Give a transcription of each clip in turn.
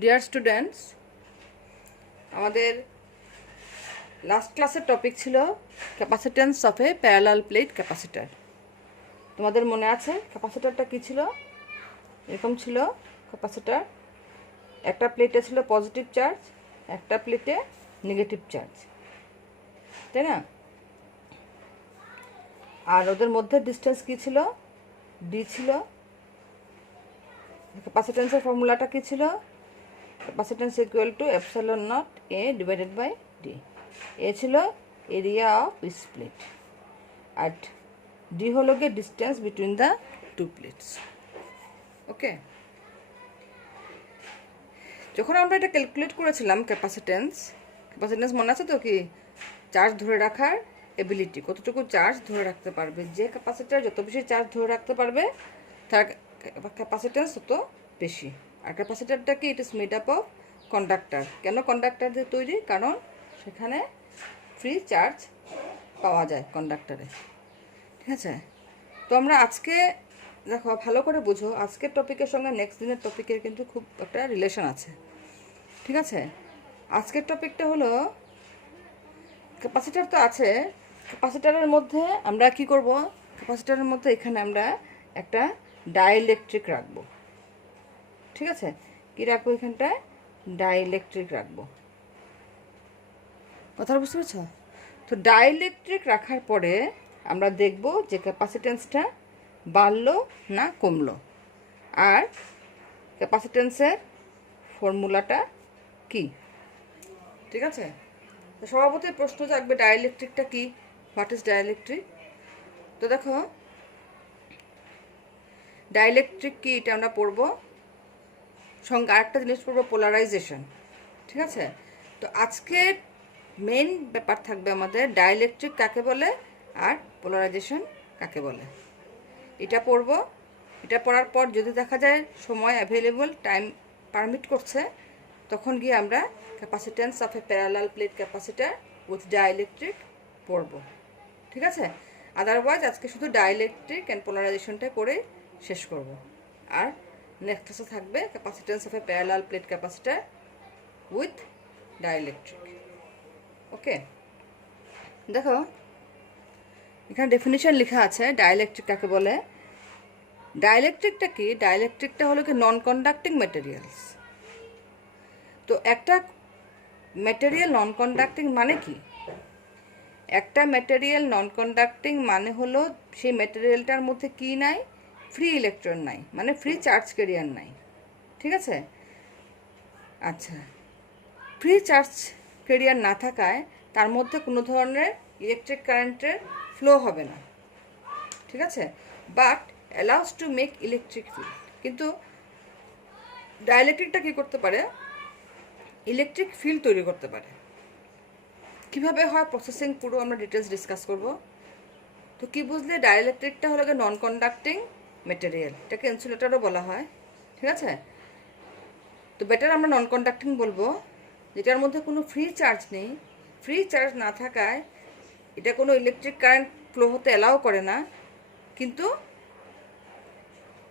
Dear students, আমাদের last ক্লাসের topic ছিল capacitance of a parallel plate capacitor. তোমাদের মনে আছে ক্যাপাসিটারটা কী ছিল? এরকম ছিল ক্যাপাসিটার। একটা প্লেটে ছিল পজিটিভ চার্জ, একটা প্লেটে নেগেটিভ চার্জ, তাই না? আর ওদের মধ্যে ডিস্টেন্স কী ছিল? ডি ছিল। ক্যাপাসিট্যান্সের ফর্মুলাটা কী ছিল? Capacitance equal to epsilon naught A divided by D. A ছিল এরিয়া অফ ইচ প্লেট, আর ডি হলো গিয়ে distance between the two plates. Okay, যখন আমরা এটা ক্যালকুলেট করেছিলাম ক্যাপাসিট্যান্স মনে আছে তো? কি চার্জ ধরে রাখার এবিলিটি, কতটুকু চার্জ ধরে রাখতে পারবে। যে ক্যাপাসিটার যত বেশি চার্জ ধরে রাখতে পারবে তার ক্যাপাসিট্যান্স তত বেশি। আর ক্যাপাসিটারটা কি? It is made up of conductor. কেন কন্ডাক্টর দিয়ে তৈরি? কারণ সেখানে ফ্রি চার্জ পাওয়া যায় কন্ডাক্টরে। ঠিক আছে, তো আমরা আজকে দেখো ভালো করে বুঝো, আজকের টপিকের সঙ্গে নেক্সট দিনের টপিকের কিন্তু খুব একটা রিলেশন আছে। ঠিক আছে, আজকের টপিকটা হলো ক্যাপাসিটার তো আছে, ক্যাপাসিটারের মধ্যে আমরা কি করব? ক্যাপাসিটারের মধ্যে এখানে আমরা একটা ডাইইলেকট্রিক রাখবো। ঠিক আছে, কি রাখবো? এখানটায় ডাইইলেকট্রিক রাখবো। কথা বুঝতে পারছো? তো ডাইইলেকট্রিক রাখার পরে আমরা দেখব যে ক্যাপাসিট্যান্সটা বাড়লো না কমলো, আর ক্যাপাসিট্যান্সের ফর্মুলাটা কি। ঠিক আছে, তো স্বভাবতই প্রশ্ন থাকবে ডাইইলেকট্রিকটা কি, হোয়াট ইজ ডাইইলেকট্রিক। তো দেখো ডাইইলেকট্রিক কি এটা আমরা পড়বো, সঙ্গে আরেকটা জিনিস পড়বো পোলারাইজেশন। ঠিক আছে, তো আজকে মেন ব্যাপার থাকবে আমাদের ডাইইলেকট্রিক কাকে বলে আর পোলারাইজেশন কাকে বলে, এটা পড়বো। এটা পড়ার পর যদি দেখা যায় সময় অ্যাভেলেবল, টাইম পারমিট করছে, তখন গিয়ে আমরা capacitance of a parallel plate capacitor with dielectric পড়বো। ঠিক আছে, আদারওয়াইজ আজকে শুধু ডাইইলেকট্রিক অ্যান্ড পোলারাইজেশনটা করে শেষ করব। আর নেক্সট ক্লাসে থাকবে capacitance of a parallel plate capacitor with dielectric. Okay, দেখো এখানে ডেফিনিশন লেখা আছে ডাইইলেকট্রিক কাকে বলে। ডাইইলেকট্রিকটা কি? ডাইইলেকট্রিকটা হলো কি নন কন্ডাক্টিং ম্যাটেরিয়ালস। তো একটা ম্যাটেরিয়াল নন কন্ডাক্টিং মানে কি? একটা ম্যাটেরিয়াল নন কন্ডাক্টিং মানে হলো সেই ম্যাটেরিয়ালটার মধ্যে কি নাই? ফ্রি ইলেকট্রন নাই, মানে ফ্রি চার্জ ক্যারিয়ার নাই। ঠিক আছে, আচ্ছা, ফ্রি চার্জ ক্যারিয়ার না থাকায় তার মধ্যে কোনো ধরনের ইলেকট্রিক কারেন্টের ফ্লো হবে না। ঠিক আছে, but allows to make electric field. কিন্তু ডাইইলেকট্রিকটা কী করতে পারে? ইলেকট্রিক ফিল্ড তৈরি করতে পারে। কীভাবে হয় প্রসেসিং পুরো আমরা ডিটেলস ডিসকাস করব। তো কী বুঝলে? ডাইইলেকট্রিকটা হলো নন কন্ডাক্টিং ম্যাটেরিয়াল, এটাকে ইনসুলেটরও বলা হয়। ঠিক আছে, তো বেটার আমরা নন কন্ডাক্টিং বলবো, যেটার মধ্যে কোনো ফ্রি চার্জ নেই। ফ্রি চার্জ না থাকায় এটা কোনো ইলেকট্রিক কারেন্ট ফ্লো হতে অ্যালাউ করে না, কিন্তু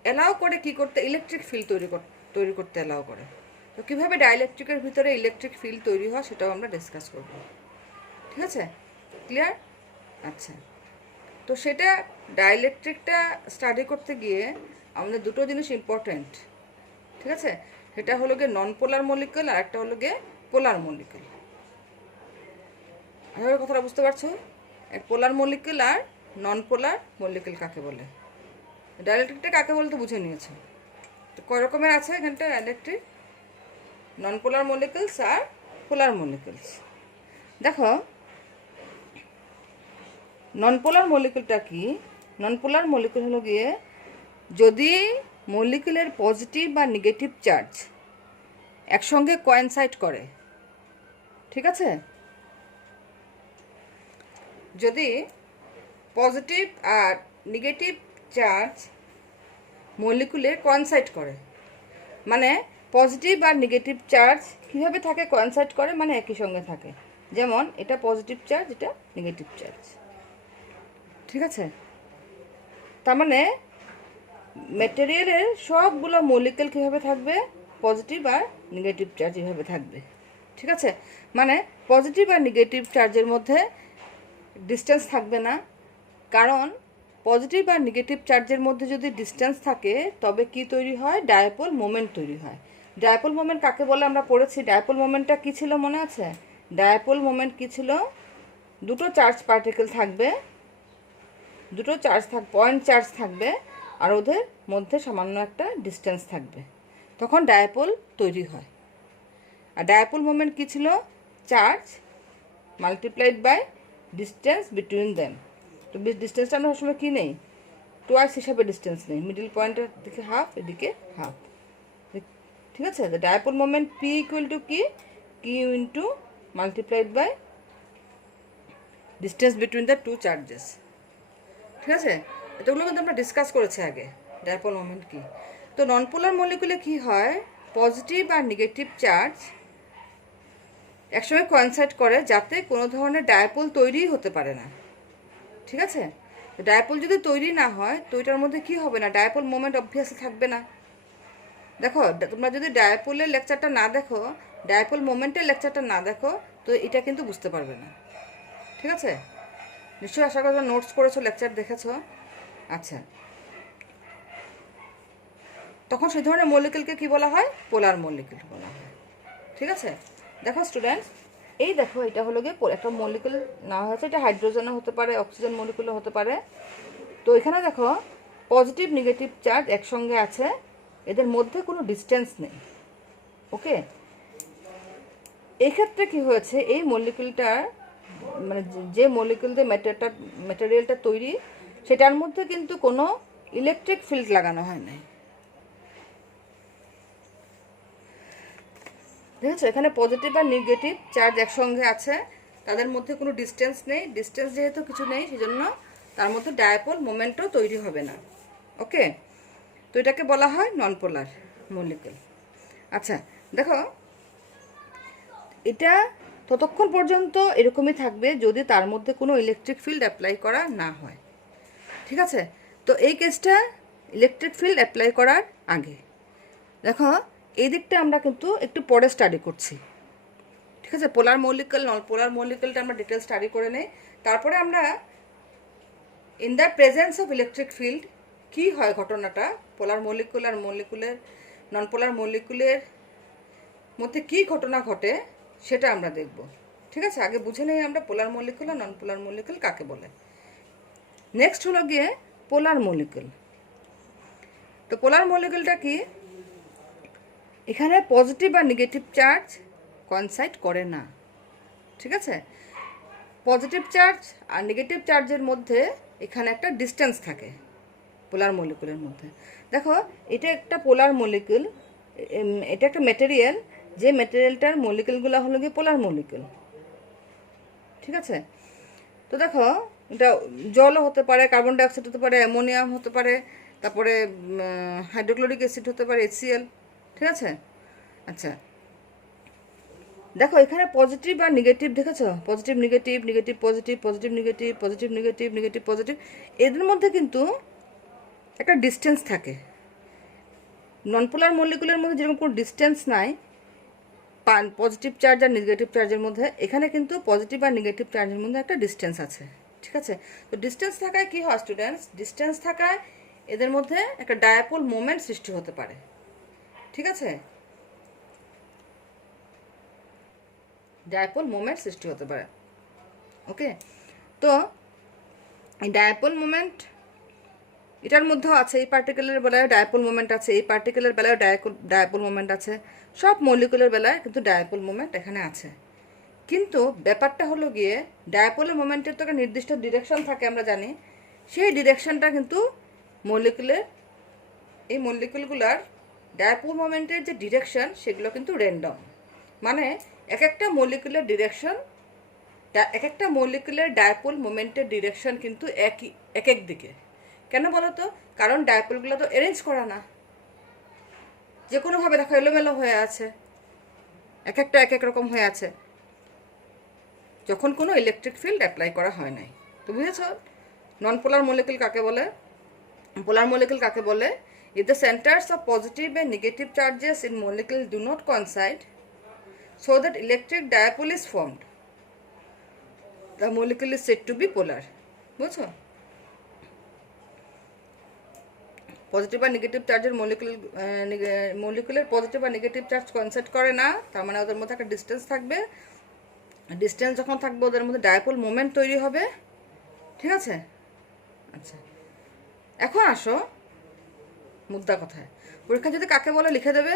অ্যালাউ করে কি করতে? ইলেকট্রিক ফিল্ড তৈরি করতে অ্যালাউ করে। তো কীভাবে ডাইইলেকট্রিকের ভিতরে ইলেকট্রিক ফিল্ড তৈরি হয় সেটাও আমরা ডিসকাস করব। ঠিক আছে, ক্লিয়ার? আচ্ছা, তো সেটা ডাইইলেকট্রিকটা স্টাডি করতে গিয়ে আমাদের দুটো জিনিস ইম্পর্ট্যান্ট। ঠিক আছে, সেটা হলো গিয়ে নন পোলার মলিকুল আর একটা হলো গিয়ে পোলার মলিকুল। আমার কথাটা বুঝতে পারছো? এক পোলার মলিকুল আর নন পোলার মলিকুল কাকে বলে, ডাইইলেকট্রিকটা কাকে বলে তো বুঝে নিয়েছো। তো কয় রকমের আছে এখানটা ডাইইলেকট্রিক? নন পোলার মলিকুলস আর পোলার মলিকুলস। দেখো নন পোলার মলিকুলটা কি? নন পোলার মলিকুল হলো গিয়ে যদি মলিকুলের পজিটিভ বা নেগেটিভ চার্জ একসঙ্গে কোয়েনসাইড করে। ঠিক আছে, যদি পজিটিভ আর নেগেটিভ চার্জ মলিকুলে কোয়েনসাইড করে, মানে পজিটিভ আর নেগেটিভ চার্জ কীভাবে থাকে? কোয়েনসাইড করে মানে একই সঙ্গে থাকে। যেমন এটা পজিটিভ চার্জ, এটা নেগেটিভ চার্জ। ঠিক আছে, তার মানে ম্যাটেরিয়ালের সবগুলো মলিকুল কীভাবে থাকবে? পজিটিভ আর নেগেটিভ চার্জ এভাবে থাকবে। ঠিক আছে, মানে পজিটিভ আর নেগেটিভ চার্জের মধ্যে ডিস্টেন্স থাকবে না, কারণ পজিটিভ আর নেগেটিভ চার্জের মধ্যে যদি ডিস্টেন্স থাকে তবে কি তৈরি হয়? ডায়াপোল মোমেন্ট তৈরি হয়। ডায়াপোল মোমেন্ট কাকে বলে আমরা পড়েছি? ডায়াপোল মোমেন্টটা কী ছিল মনে আছে? ডায়াপোল মোমেন্ট কী ছিল? দুটো চার্জ পার্টিকেল থাকবে, দুটো পয়েন্ট চার্জ থাকবে, আর ওদের মধ্যে সামান্য একটা ডিস্টেন্স থাকবে, তখন ডায়াপোল তৈরি হয়। আর ডায়াপোল মোমেন্ট কী ছিল? Charge multiplied by distance between them. তো ডিস্টেন্সটা আমরা সবসময় কী নেই? টুয়ার্স হিসাবে ডিস্টেন্স নেই, মিডিল পয়েন্টের দিকে হাফ, এদিকে হাফ। ঠিক আছে, dipole moment P equal to কি? Q into multiplied by distance between the two charges. ঠিক আছে, এটাগুলো কিন্তু আমরা ডিসকাস করেছি আগে, ডায়াপোল মোমেন্ট কি। তো নন পোলার মলিকুলে কি হয়? পজিটিভ আর নেগেটিভ চার্জ একসঙ্গে কোইনসাইড করে, যাতে কোনো ধরনের ডায়াপোল তৈরিই হতে পারে না। ঠিক আছে, ডায়াপোল যদি তৈরি না হয় তো এটার মধ্যে কি হবে না? ডায়াপোল মোমেন্ট অবভিয়াসলি থাকবে না। দেখো, তোমরা যদি ডায়াপোলের লেকচারটা না দেখো, ডায়াপোল মোমেন্টের লেকচারটা না দেখো, তো এটা কিন্তু বুঝতে পারবে না। ঠিক আছে, নিশ্চয়ই আশা করি নোটস করেছো, লেকচার দেখেছো। আচ্ছা, তখন সেই ধরনের মলিকুলকে কি বলা হয়? পোলার মলিকুল বলা হয়। ঠিক আছে, দেখো স্টুডেন্টস, এই দেখো এটা হলো গিয়ে একটা মলিকুল নেওয়া হয়েছে, এটা হাইড্রোজেনও হতে পারে, অক্সিজেন মলিকুলও হতে পারে। তো এখানে দেখো পজিটিভ নেগেটিভ চার্জ একসঙ্গে আছে, এদের মধ্যে কোনো ডিস্টেন্স নেই। ওকে, এই ক্ষেত্রে কি হয়েছে? এই মলিকুলটার মানে যে মলিকুল দিয়ে ম্যাটেরিয়ালটা তৈরি, সেটার মধ্যে কিন্তু কোনো ইলেকট্রিক ফিল্ড লাগানো হয় নাই। দেখেছো, এখানে পজিটিভ আর নেগেটিভ চার্জ একসঙ্গে আছে, তাদের মধ্যে কোনো ডিস্টেন্স নেই। ডিস্টেন্স যেহেতু কিছু নেই, সেজন্য তার মধ্যে ডায়াপোল মোমেন্টও তৈরি হবে না। ওকে, তো এটাকে বলা হয় নন পোলার মলিকুল। আচ্ছা, দেখো এটা ততক্ষণ পর্যন্ত এরকমই থাকবে যদি তার মধ্যে কোনো ইলেকট্রিক ফিল্ড অ্যাপ্লাই করা না হয়। ঠিক আছে, তো এই কেসটা ইলেকট্রিক ফিল্ড অ্যাপ্লাই করার আগে। দেখো, এই দিকটা আমরা কিন্তু একটু পরে স্টাডি করছি। ঠিক আছে, পোলার মলিকুল নন পোলার মলিকুলটা আমরা ডিটেল স্টাডি করে নেই, তারপরে আমরা in the presence of electric field কী হয় ঘটনাটা, পোলার মলিকুল আর নন পোলার মলিকুলের মধ্যে কী ঘটনা ঘটে সেটা আমরা দেখব। ঠিক আছে, আগে বুঝে নেই আমরা পোলার মলিকুল আর নন পোলার মলিকুল কাকে বলে। নেক্সট হলো গিয়ে পোলার মলিকুল। তো পোলার মলিকুলটা কি? এখানে পজিটিভ আর নেগেটিভ চার্জ কোইনসাইড করে না। ঠিক আছে, পজিটিভ চার্জ আর নেগেটিভ চার্জের মধ্যে এখানে একটা ডিস্টেন্স থাকে পোলার মলিকুলের মধ্যে। দেখো, এটা একটা পোলার মলিকুল, এটা একটা ম্যাটেরিয়াল, যে ম্যাটেরিয়ালটার মলিকুলগুলো হলো গিয়ে পোলার মলিকুল। ঠিক আছে, তো দেখো এটা জলও হতে পারে, কার্বন ডাইঅক্সাইড হতে পারে, অ্যামোনিয়াম হতে পারে, তারপরে হাইড্রোক্লোরিক অ্যাসিড হতে পারে, HCl। ঠিক আছে, আচ্ছা দেখো এখানে পজিটিভ আর নেগেটিভ দেখেছো, positive negative, negative positive, positive negative, positive negative, negative positive, এদের মধ্যে কিন্তু একটা ডিস্টেন্স থাকে। নন পোলার মলিকুলের মধ্যে যেরকম কোনো ডিস্টেন্স নাই পজিটিভ চার্জ আর নেগেটিভ চার্জের মধ্যে, এখানে কিন্তু পজিটিভ আর নেগেটিভ চার্জের মধ্যে একটা ডিস্টেন্স আছে। ঠিক আছে, তো ডিস্টেন্স থাকায় কী হয় স্টুডেন্টস? ডিস্টেন্স থাকায় এদের মধ্যে একটা ডায়াপোল মোমেন্ট সৃষ্টি হতে পারে। ঠিক আছে, ডায়াপোল মোমেন্ট সৃষ্টি হতে পারে। ওকে, তো এই ডায়াপোল মোমেন্ট এটার মধ্যেও আছে, এই পার্টিকেলের বেলায় ডায়াপোল মোমেন্ট আছে, এই পার্টিকেলের বেলায় ডায়াপোল মোমেন্ট আছে, সব মলিকুলের বেলায় কিন্তু ডায়াপোল মোমেন্ট এখানে আছে। কিন্তু ব্যাপারটা হলো গিয়ে ডায়াপোলের মোমেন্টের তো একটা নির্দিষ্ট ডিরেকশন থাকে, আমরা জানি। সেই ডিরেকশনটা কিন্তু এই মলিকুলগুলার ডায়াপোল মোমেন্টের যে ডিরেকশন সেগুলো কিন্তু র্যান্ডম, মানে এক একটা মলিকুলার ডিরেকশন, এক একটা মলিকুলার ডায়াপোল মোমেন্টের ডিরেকশন কিন্তু এক এক দিকে। কেন বলো তো? কারণ ডায়াপোলগুলো তো অ্যারেঞ্জ করা না, যে কোনোভাবে দেখো এলোমেলো হয়ে আছে, এক একটা এক এক রকম হয়ে আছে, যখন কোনো ইলেকট্রিক ফিল্ড অ্যাপ্লাই করা হয় নাই। তো বুঝেছ নন পোলার মলিকুল কাকে বলে, পোলার মলিকুল কাকে বলে? If the centers of positive and negative charges in molecule do not coincide, so that electric dipole is formed, the molecule is said to be polar. বুঝছো? পজিটিভ আর নেগেটিভ চার্জের মলিকুলের পজিটিভ আর negative charge concept করে না, তার মানে ওদের মধ্যে একটা distance থাকবে। ডিস্টেন্স যখন থাকবে ওদের মধ্যে ডাইপোল মোমেন্ট তৈরি হবে। ঠিক আছে? আচ্ছা, এখন আসো মুদ্রা কথায়। পরীক্ষা যদি কাকে বলে লিখে দেবে।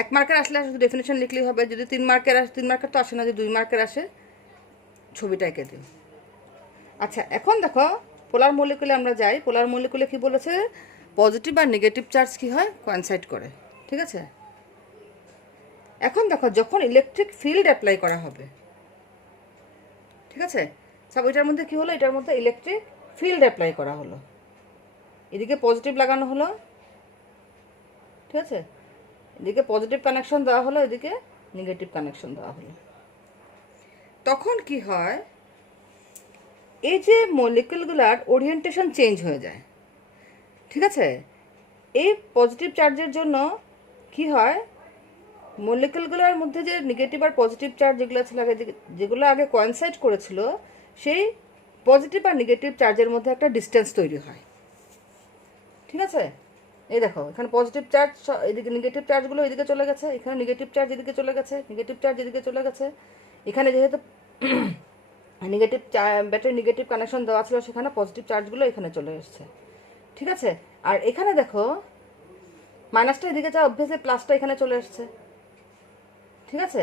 1 মার্কের আসলে শুধু ডেফিনেশন লিখলেই হবে। যদি 3 মার্কের আসে, 3 মার্কের তো আসে না, যদি 2 মার্কের আসে ছবিটা এঁকে দিও। আচ্ছা, এখন দেখো পোলার মলিকুলে আমরা যাই। পোলার মলিকুলে কি বলেছে? পজিটিভ আর নেগেটিভ চার্জ কি হয়? কোইনসাইড করে। ঠিক আছে? এখন দেখো যখন ইলেকট্রিক ফিল্ড অ্যাপ্লাই করা হবে, ঠিক আছে, সব এটার মধ্যে কি হলো? এটার মধ্যে ইলেকট্রিক ফিল্ড অ্যাপ্লাই করা হলো। এদিকে পজিটিভ লাগানো হলো, ঠিক আছে, এদিকে পজিটিভ কানেকশন দেওয়া হলো, এদিকে নেগেটিভ কানেকশন দেওয়া হলো। তখন কি হয়? এই যে মলিকুলগুলার ওরিয়েন্টেশন চেঞ্জ হয়ে যায়। ঠিক আছে? এই পজিটিভ চার্জের জন্য কি হয়? মলিকুলগুলোর মধ্যে যে নেগেটিভ আর পজিটিভ চার্জ যেগুলো ছিল আগে, যেগুলো আগে কোইনসাইড করেছিল, সেই পজিটিভ আর নেগেটিভ চার্জের মধ্যে একটা ডিস্টেন্স তৈরি হয়। ঠিক আছে? এই দেখো এখানে পজিটিভ চার্জ এদিকে, নেগেটিভ চার্জগুলো এদিকে চলে গেছে, এখানে নেগেটিভ চার্জ এদিকে চলে গেছে, নেগেটিভ চার্জ এদিকে চলে গেছে। এখানে যেহেতু নেগেটিভ ব্যাটারি নেগেটিভ কানেকশন দেওয়া ছিল, সেখানে পজিটিভ চার্জগুলো এখানে চলে এসছে। ঠিক আছে? আর এখানে দেখো মাইনাসটা এদিকে যা অভ্যেসে, প্লাসটা এখানে চলে এসছে। ঠিক আছে?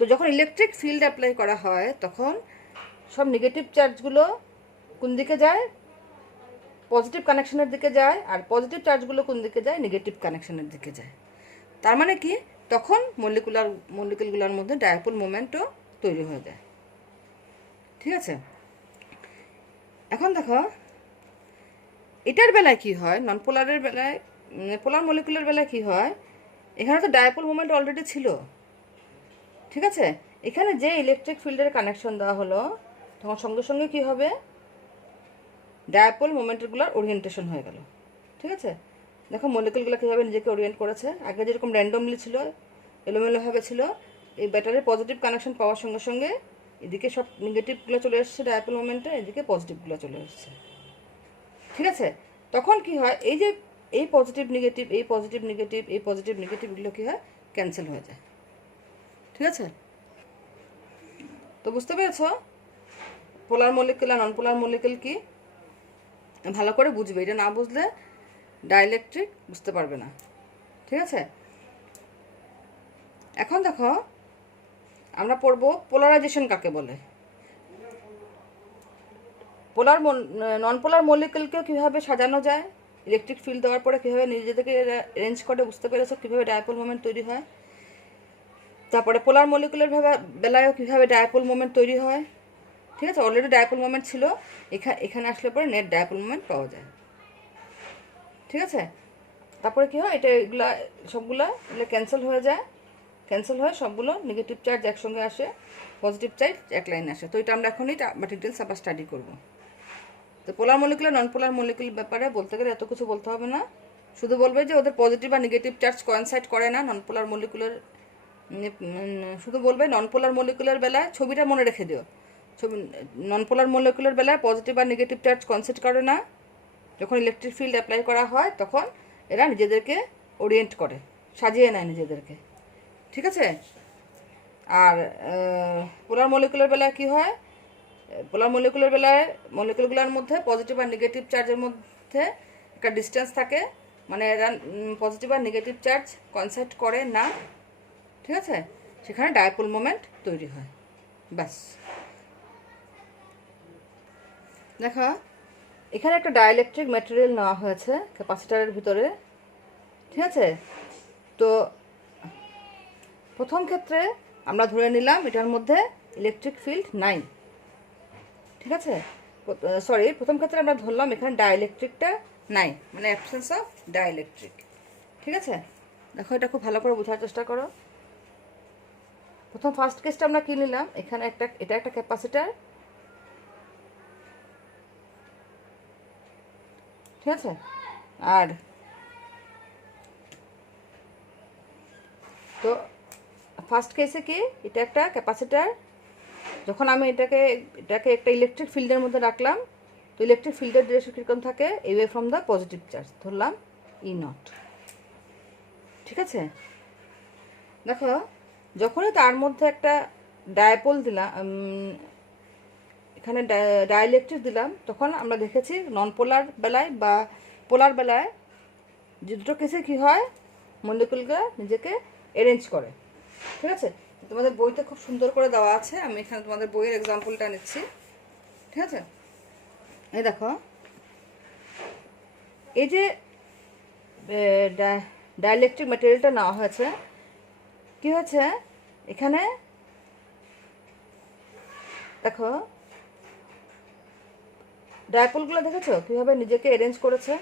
তো যখন ইলেকট্রিক ফিল্ড অ্যাপ্লাই করা হয় তখন সব নেগেটিভ চার্জগুলো কোন দিকে যায়? পজিটিভ কানেকশনের দিকে যায়। আর পজিটিভ চার্জগুলো কোন দিকে যায়? নেগেটিভ কানেকশনের দিকে যায়। তার মানে কি? তখন মলিকুলগুলোর মধ্যে ডাইপোল মোমেন্টও তৈরি হয়ে যায়। ঠিক আছে? এখন দেখো এটার বেলায় কি হয়, নন পোলারের বেলায়, পোলার মলিকুলের বেলায় কি হয়? এখানে তো ডাইপোল মোমেন্ট অলরেডি ছিল। ঠিক আছে? এখানে যে ইলেকট্রিক ফিল্ডের কানেকশন দেওয়া হলো, তখন সঙ্গে সঙ্গে কী হবে? ডাইপোল মোমেন্টগুলোর ওরিয়েন্টেশন হয়ে গেল। ঠিক আছে? দেখো মলিকুলগুলো কীভাবে নিজেকে ওরিয়েন্ট করেছে। আগে যেরকম র্যান্ডমলি ছিল, এলোমেলোভাবে ছিল, এই ব্যাটারির পজিটিভ কানেকশন পাওয়ার সঙ্গে সঙ্গে এদিকে সব নেগেটিভগুলো চলে এসছে ডাইপোল মোমেন্টে, এদিকে পজিটিভগুলো চলে এসছে। ঠিক আছে? তখন কি হয়? এই যে এই পজিটিভ নেগেটিভ, এই পজিটিভ নেগেটিভ, এই পজিটিভ নেগেটিভগুলো কী হয়? ক্যান্সেল হয়ে যায়। ঠিক আছে? তো বুঝতে পেরেছ পোলার মলিকুল আর নন পোলার মলিকুল কি? ভালো করে বুঝবে, এটা না বুঝলে ডাইলেকট্রিক বুঝতে পারবে না। ঠিক আছে? এখন দেখো আমরা পড়ব পোলারাইজেশন কাকে বলে। নন পোলার মলিকুলকেও কীভাবে সাজানো যায়, ইলেকট্রিক ফিল্ড দেওয়ার পরে কীভাবে নিজেদেরকে অ্যারেঞ্জ করে, বুঝতে পেরেছো কীভাবে ডাইপোল মোমেন্ট তৈরি হয়। তারপরে পোলার মলিকুলের বেলায়ও কীভাবে ডাইপোল মোমেন্ট তৈরি হয়। ঠিক আছে? অলরেডি ডাইপোল মোমেন্ট ছিল, এখানে আসলে পরে নেট ডাইপোল মোমেন্ট পাওয়া যায়। ঠিক আছে? তারপরে কী হয়? এগুলা সবগুলো ক্যান্সেল হয়ে যায়, ক্যান্সেল হয়ে সবগুলো নেগেটিভ চার্জ একসঙ্গে আসে, পজিটিভ চার্জ এক লাইনে আসে। তো এটা আমরা এখনই ডিটেলস আবার স্টাডি করব। তো পোলার মলিকুল নন পোলার মলিকুল ব্যাপারে বলতে গেলে এত কিছু বলতে হবে না, শুধু বলবে যে ওদের পজিটিভ আর নেগেটিভ চার্জ কোইনসাইড করে না। নন পোলার মলিকুলের শুধু বলবে নন পোলার মলিকুলের বেলায় ছবিটা মনে রেখে দিও। নন পোলার মলিকুলের বেলায় পজিটিভ আর নেগেটিভ চার্জ কনসেপ্ট করে না। যখন ইলেকট্রিক ফিল্ড অ্যাপ্লাই করা হয় তখন এরা নিজেদেরকে ওরিয়েন্ট করে, সাজিয়ে নেয় নিজেদেরকে। ঠিক আছে? আর পোলার মলিকুলের বেলায় কি হয়? পোলার মলিকুলের বেলায় মলিকুলগুলোর মধ্যে পজিটিভ আর নেগেটিভ চার্জের মধ্যে একটা ডিস্টেন্স থাকে, মানে এরা পজিটিভ আর নেগেটিভ চার্জ কনসেপ্ট করে না। ঠিক আছে? সেখানে ডাইপোল মোমেন্ট তৈরি হয়। ব্যাস। দেখো এখানে একটা ডাইইলেকট্রিক ম্যাটেরিয়াল নেওয়া হয়েছে ক্যাপাসিটারের ভিতরে। ঠিক আছে? তো প্রথম ক্ষেত্রে আমরা ধরে নিলাম এটার মধ্যে ইলেকট্রিক ফিল্ড নাই। ঠিক আছে? সরি, প্রথম ক্ষেত্রে আমরা ধরলাম এখানে ডাইইলেকট্রিকটা নাই, মানে অ্যাবসেন্স অফ ডাইইলেকট্রিক। ঠিক আছে? দেখো এটা খুব ভালো করে বোঝার চেষ্টা করো। প্রথম ফার্স্ট কেসটা আমরা কি নিলাম? এখানে এটা একটা ক্যাপাসিটার, ঠিক আছে। আর তো ফার্স্ট কেসে কি, এটা একটা ক্যাপাসিটার, যখন আমি এটাকে একটা ইলেকট্রিক ফিল্ডের মধ্যে রাখলাম, তো ইলেকট্রিক ফিল্ডের ডিরেকশন কীরকম থাকে, away from the positive charge, ধরলাম ই নট। ঠিক আছে, দেখো যখনই তার মধ্যে একটা ডায়াপোল দিলাম, এখানে ডাইইলেকট্রিক দিলাম, তখন আমরা দেখেছি নন পোলার বেলায় বা পোলার বেলায় যে দুটো কেসে কী হয়, মলিকুলগুলো নিজেকে অ্যারেঞ্জ করে। ঠিক আছে, তোমাদের বইতে খুব সুন্দর করে দেওয়া আছে, আমি এখানে তোমাদের বইয়ের এক্সাম্পলটা নিচ্ছি। ঠিক আছে, এই দেখো, এই যে ডাইইলেকট্রিক ম্যাটেরিয়ালটা নেওয়া হয়েছে, কী হয়েছে এখানে দেখো, ডায়াপোলগুলো দেখেছো কীভাবে নিজেকে অ্যারেঞ্জ করেছে।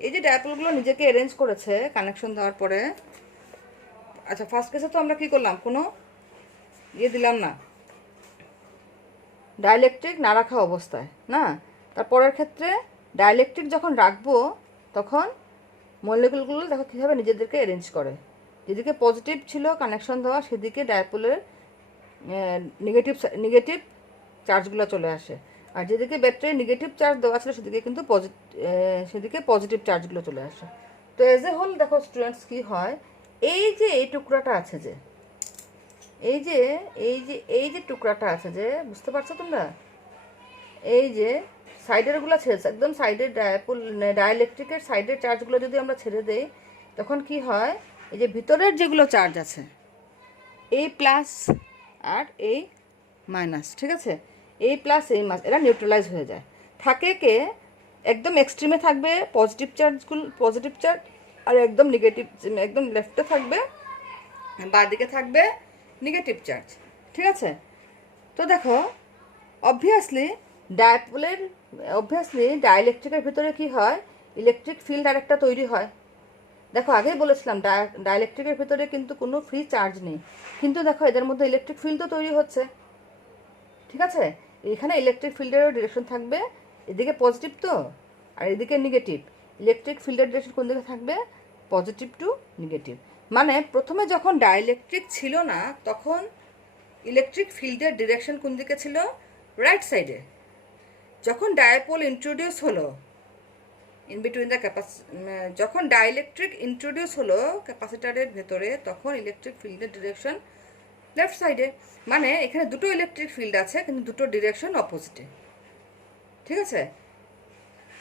এই যে ডায়াপোলগুলো নিজেকে অ্যারেঞ্জ করেছে কানেকশন দেওয়ার পরে। আচ্ছা, ফার্স্ট কেসে তো আমরা কি করলাম, কোনো ইয়ে দিলাম না, ডাইইলেকট্রিক না রাখা অবস্থায় না। তারপরের ক্ষেত্রে ডাইইলেকট্রিক যখন রাখবো, তখন মলিকুলগুলো দেখো কীভাবে নিজেদেরকে অ্যারেঞ্জ করে। যেদিকে পজিটিভ ছিল কানেকশন দেওয়া, সেদিকে ডায়াপোলের নেগেটিভ চার্জগুলো চলে আসে, আর যেদিকে ব্যাটারি নেগেটিভ চার্জ দেওয়া ছিল সেদিকে কিন্তু সেদিকে পজিটিভ চার্জগুলো চলে আসে। তো এজ এ হোল দেখো স্টুডেন্টস, কী হয়, এই টুকরাটা আছে যে, এই যে টুকরাটা আছে যে, বুঝতে পারছো তোমরা, এই যে সাইডেরগুলো ছেড়েছে, একদম সাইডের ডাইইলেকট্রিকের সাইডের চার্জগুলো যদি আমরা ছেড়ে দেই, তখন কি হয়, এই যে ভিতরের যেগুলো চার্জ আছে, এই প্লাস আর এই মাইনাস, ঠিক আছে, এই প্লাস এই মাইনাস, এরা নিউট্রালাইজ হয়ে যায়। থাকে কে, একদম এক্সট্রিমে থাকবে পজিটিভ চার্জ, আর একদম নেগেটিভ, একদম লেফটে থাকবে, বাঁ দিকে থাকবে নেগেটিভ চার্জ। ঠিক আছে, তো দেখো অবভিয়াসলি ডাইইলেকট্রিকের ভিতরে কি হয়, ইলেকট্রিক ফিল্ড আর একটা তৈরি হয়। দেখো আগেই বলেছিলাম ডাইইলেকট্রিকের ভিতরে কিন্তু কোনো ফ্রি চার্জ নেই, কিন্তু দেখো এদের মধ্যে ইলেকট্রিক ফিল্ডও তৈরি হচ্ছে। ঠিক আছে, এখানে ইলেকট্রিক ফিল্ডেরও ডিরেকশন থাকবে, এদিকে পজিটিভ তো, আর এদিকে নেগেটিভ। ইলেকট্রিক ফিল্ডের ডিরেকশন কোন দিকে থাকবে, পজিটিভ টু নেগেটিভ। মানে প্রথমে যখন ডাইইলেকট্রিক ছিল না, তখন ইলেকট্রিক ফিল্ডের ডিরেকশন কোন দিকে ছিল, রাইট সাইডে। যখন ডায়াপোল ইন্ট্রোডিউস হলো ইন বিটুইন দ্য যখন ডাইইলেকট্রিক ইন্ট্রোডিউস হলো ক্যাপাসিটারের ভেতরে, তখন ইলেকট্রিক ফিল্ডের ডিরেকশন লেফট সাইডে। মানে এখানে দুটো ইলেকট্রিক ফিল্ড আছে, কিন্তু দুটো ডিরেকশন অপোজিটে। ঠিক আছে,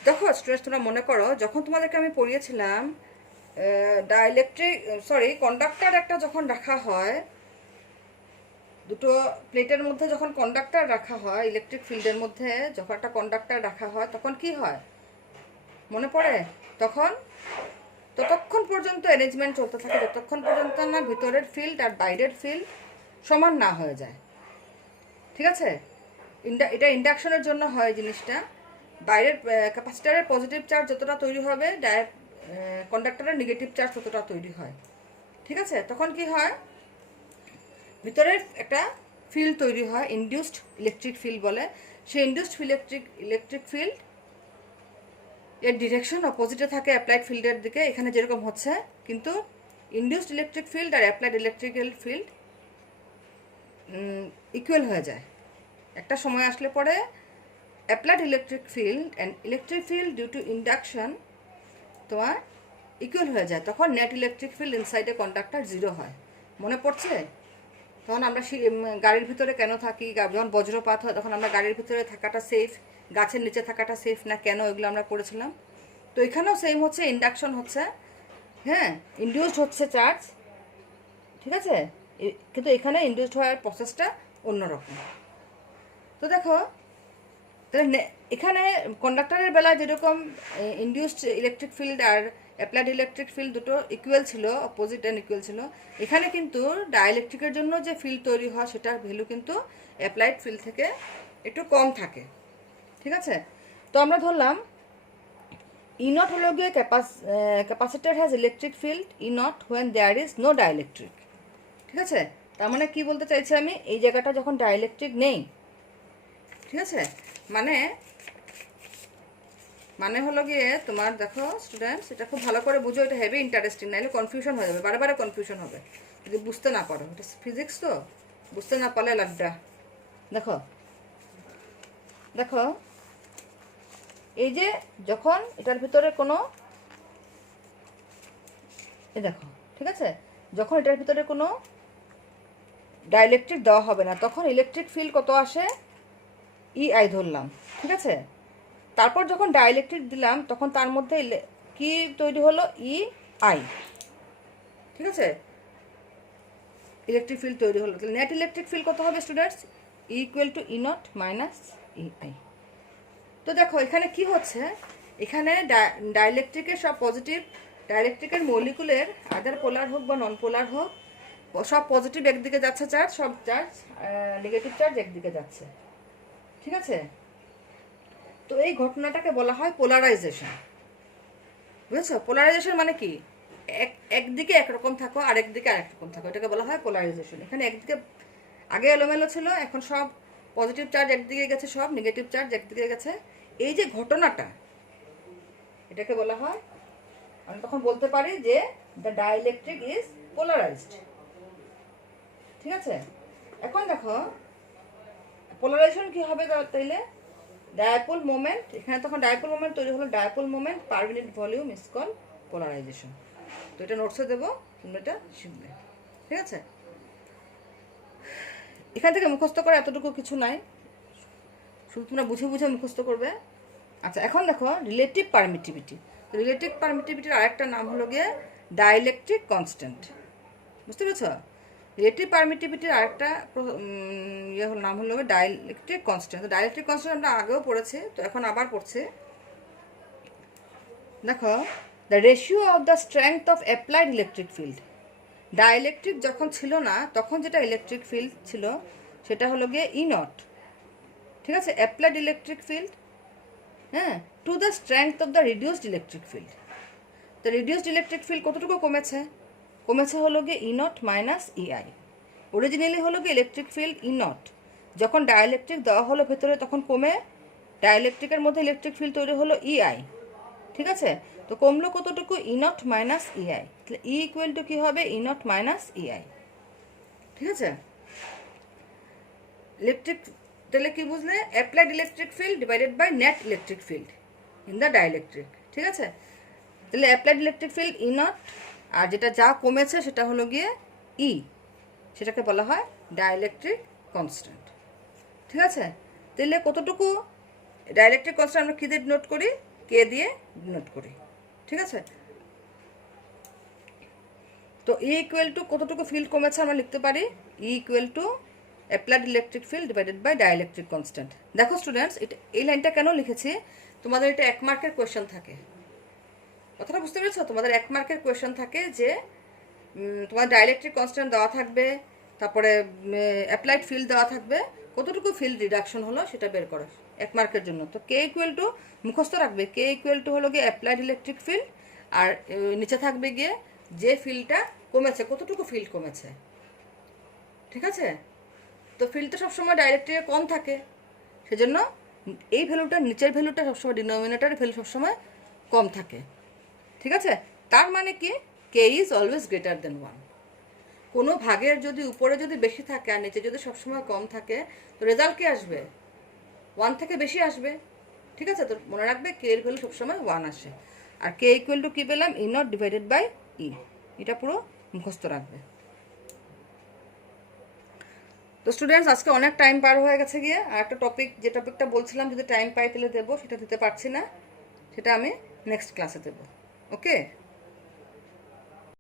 দেখো স্টুডেন্টস, তোমরা মনে করো যখন তোমাদেরকে আমি পড়িয়েছিলাম কন্ডাক্টর একটা যখন রাখা হয়, দুটো প্লেটের মধ্যে যখন কন্ডাক্টর রাখা হয়, ইলেকট্রিক ফিল্ডের মধ্যে যখন একটা কন্ডাক্টর রাখা হয়, তখন কি হয় মনে পড়ে, তখন ততক্ষণ পর্যন্ত অ্যারেঞ্জমেন্ট চলতে থাকে যতক্ষণ পর্যন্ত না ভিতরের ফিল্ড আর বাইরের ফিল্ড সমান না হয়ে যায়। ঠিক আছে, এটা ইন্ডাকশনের জন্য হয় জিনিসটা। বাইরের ক্যাপাসিটারের পজিটিভ চার্জ যতটা তৈরি হবে, কন্ডাক্টরের নেগেটিভ চার্জ ততটা তৈরি হয়। ঠিক আছে, তখন কি হয়, ভিতরের একটা ফিল্ড তৈরি হয়, ইনডিউসড ইলেকট্রিক ফিল্ড বলে। সেই ইনডিউসড ইলেকট্রিক ফিল্ড এর ডিরেকশন অপোজিটে থাকে অ্যাপ্লাইড ফিল্ডের দিকে, এখানে যেরকম হচ্ছে। কিন্তু ইনডিউসড ইলেকট্রিক ফিল্ড আর অ্যাপ্লাইড ইলেকট্রিক্যাল ফিল্ড ইকুয়াল হয়ে যায়। একটা সময় আসলে পরে applied electric field and electric field due to induction তোমার ইকুয়াল হয়ে যায়, তখন নেট ইলেকট্রিক ফিল্ড ইনসাইডে কন্ডাক্টর জিরো হয়। মনে পড়ছে? তখন আমরা গাড়ির ভিতরে কেন থাকি, যখন বজ্রপাত হয় তখন আমরা গাড়ির ভিতরে থাকাটা সেফ, গাছের নিচে থাকাটা সেফ না, কেন, এগুলো আমরা পড়েছিলাম। তো এখানেও সেম হচ্ছে, ইন্ডাকশন হচ্ছে, হ্যাঁ, ইনডিউসড হচ্ছে চার্জ। ঠিক আছে, কিন্তু এখানে ইনডিউসড হওয়ার প্রসেসটা অন্যরকম। তো দেখো, তাহলে এখানে কন্ডাক্টরের বেলায় যেরকম ইনডিউসড ইলেকট্রিক ফিল্ড আর অ্যাপ্লাইড ইলেকট্রিক ফিল্ড দুটো ইকুয়াল ছিল, অপোজিট অ্যান্ড ইকুয়াল ছিল, এখানে কিন্তু ডাইইলেকট্রিকের জন্য যে ফিল্ড তৈরি হয় সেটার ভ্যালু কিন্তু অ্যাপ্লাইড ফিল্ড থেকে একটু কম থাকে। ঠিক আছে, তো আমরা ধরলাম ই নট হলো গিয়ে capacitor has electric field E naught when there is no dielectric. ঠিক আছে, তার মানে কি বলতে চাইছি আমি, এই জায়গাটা যখন ডাইইলেকট্রিক নেই, ঠিক আছে, মানে মানে হলো গিয়ে তোমার, দেখো স্টুডেন্টস, এটা খুব ভালো করে বুঝো, এটা হেভি ইন্টারেস্টিং, নাহলে কনফিউশন হয়ে যাবে, বারে কনফিউশন হবে যদি বুঝতে না পারো। এটা ফিজিক্স তো, বুঝতে না পারলে লাড্ডা। দেখো দেখো, এই যে যখন এটার ভিতরে কোনো, এই দেখো, ঠিক আছে, যখন এটার ভিতরে কোনো ডাইলেকট্রিক দেওয়া হবে না, তখন ইলেকট্রিক ফিল্ড কত আসে, EI ধরলাম, ঠিক আছে। তারপর যখন ডাইলেকট্রিক দিলাম তখন তার মধ্যে কি তৈরি হলো, EI, ঠিক আছে, ইলেকট্রিক ফিল্ড তৈরি হলো। তাহলে নেট ইলেকট্রিক ফিল্ড কত হবে students, equal to E0 minus EI। তো দেখো এখানে কি হচ্ছে, এখানে ডাইলেকট্রিকের সব পজিটিভ, ডাইলেকট্রিকের মলিকুলের আদার পোলার হোক বা নন পোলার হোক, সব পজিটিভ একদিকে যাচ্ছে চার্জ, সব চার্জ নেগেটিভ চার্জ একদিকে যাচ্ছে, ঠিক আছে। তো এই ঘটনাটাকে বলা হয় পোলারাইজেশন, বুঝেছো? পোলারাইজেশন মানে কি, একদিকে একরকম থাকো, আরেকদিকে আরেক রকম থাকো, এটাকে বলা হয় পোলারাইজেশন। এখানে একদিকে আগে এলোমেলো ছিল, এখন সব পজিটিভ চার্জ একদিকে গেছে, সব নেগেটিভ চার্জ একদিকে গেছে। এই যে ঘটনাটা, এটাকে বলা হয়, আমি তখন বলতে পারি যে দ্য ডাইইলেকট্রিক ইজ পোলারাইজড, ঠিক আছে। এখন দেখো পোলারাইজেশন কি হবে তাইলে, ডায়াপোল মোমেন্ট, এখানে তখন ডায়াপোল মোমেন্ট তৈরি হলো, dipole moment per unit volume is call polarization. তো এটা নোটসে দেবো, তোমরা এটা শিখবে, ঠিক আছে। এখান থেকে মুখস্থ করে এতটুকু কিছু নাই, শুধু তোমরা বুঝে বুঝে মুখস্থ করবে। আচ্ছা, এখন দেখো রিলেটিভ পারমিটিভিটি। রিলেটিভ পারমিটিভিটির আরেকটা নাম হলো গিয়ে ডাইইলেকট্রিক কনস্ট্যান্ট, বুঝতে পেরেছ? রিলেটিভ পারমিটিভিটির আরেকটা নাম হলো ডাইইলেকট্রিক কনস্ট্যান্ট। ডাইইলেকট্রিক কনস্ট্যান্ট আমরা আগেও পড়েছি, তো এখন আবার পড়ছি। দেখো, the ratio of the strength of applied electric field. Dielectric যখন ছিল না, তখন যেটা ইলেকট্রিক ফিল্ড ছিল সেটা হলো গিয়ে E0, ঠিক আছে, অ্যাপ্লাইড ইলেকট্রিক ফিল্ড, হ্যাঁ, to the strength of the reduced electric field. তো রিডিউসড ইলেকট্রিক ফিল্ড কতটুকু কমেছে, কমেছে হলো গিয়ে E0 মাইনাস EI। অরিজিনালি হলো গিয়ে ইলেকট্রিক ফিল্ড E0, যখন ডাইইলেকট্রিক দেওয়া হলো ভেতরে তখন কমে ডাইইলেকট্রিকের মধ্যে ইলেকট্রিক ফিল্ড তৈরি হলো EI, ঠিক আছে। তো কমলো কতটুকু, E0 মাইনাস EI। তাহলে E ইকুয়াল টু কী হবে, E0 মাইনাস EI, ঠিক আছে। ইলেকট্রিক, তাহলে কি বুঝলে, applied electric field divided by net electric field in the dielectric, ঠিক আছে। তাহলে অ্যাপ্লাইড ইলেকট্রিক ফিল্ড E0, আর যেটা যা কমেছে সেটা হলো গিয়ে E, সেটাকে বলা হয় ডাইইলেকট্রিক কনস্ট্যান্ট, ঠিক আছে। তাহলে কতটুকু ডাইইলেকট্রিক কনস্ট্যান্ট আমরা কী দিয়ে নোট করি, K দিয়ে নোট করি, ঠিক আছে। তো E ইকুয়াল টু কতটুকু ফিল্ড কমেছে আমরা লিখতে পারি, E equal to applied electric field divided by dielectric constant. দেখো স্টুডেন্টস, এটা এই লাইনটা কেন লিখেছি, তোমাদের এটা 1 মার্কের কোয়েশ্চেন থাকে, কথাটা বুঝতে পেরেছো? তোমাদের 1 মার্কের কোয়েশ্চেন থাকে যে তোমার ডাইইলেকট্রিক কনস্ট্যান্ট দেওয়া থাকবে, তারপরে অ্যাপ্লাইড ফিল্ড দেওয়া থাকবে, কতটুকু ফিল্ড রিডাকশন হলো সেটা বের করো 1 মার্কের জন্য। তো K ইকুয়াল টু মুখস্থ রাখবে, K ইকুয়াল টু হলো গিয়ে অ্যাপ্লাইড ইলেকট্রিক ফিল্ড, আর নিচে থাকবে গিয়ে যে ফিল্ডটা কমেছে, কতটুকু ফিল্ড কমেছে, ঠিক আছে। তো ফিল্ড তো সবসময় ডাইইলেকট্রিকে কম থাকে, সেজন্য এই ভ্যালুটা, নিচের ভ্যালুটা সবসময়, ডিনোমিনেটর ভ্যালু সবসময় কম থাকে, ঠিক আছে। তার মানে কি, K is always greater than 1। কোনো ভাগের যদি উপরে যদি বেশি থাকে আর নিচে যদি সবসময় কম থাকে, তো রেজাল্ট কি আসবে, 1 থেকে বেশি আসবে, ঠিক আছে। তো মনে রাখবে K এর ভ্যালু সবসময় 1 আসে। আর K ইকুয়াল টু কী পেলাম, E0 ডিভাইডেড বাই E, এটা পুরো মুখস্থ রাখবে। তো স্টুডেন্টস, আজকে অনেক টাইম পার হয়ে গেছে গিয়ে, আর একটা টপিক, যে টপিকটা বলছিলাম যদি টাইম পাই তাহলে দেবো, সেটা দিতে পারছি না, সেটা আমি নেক্সট ক্লাসে দেবো, ওকে।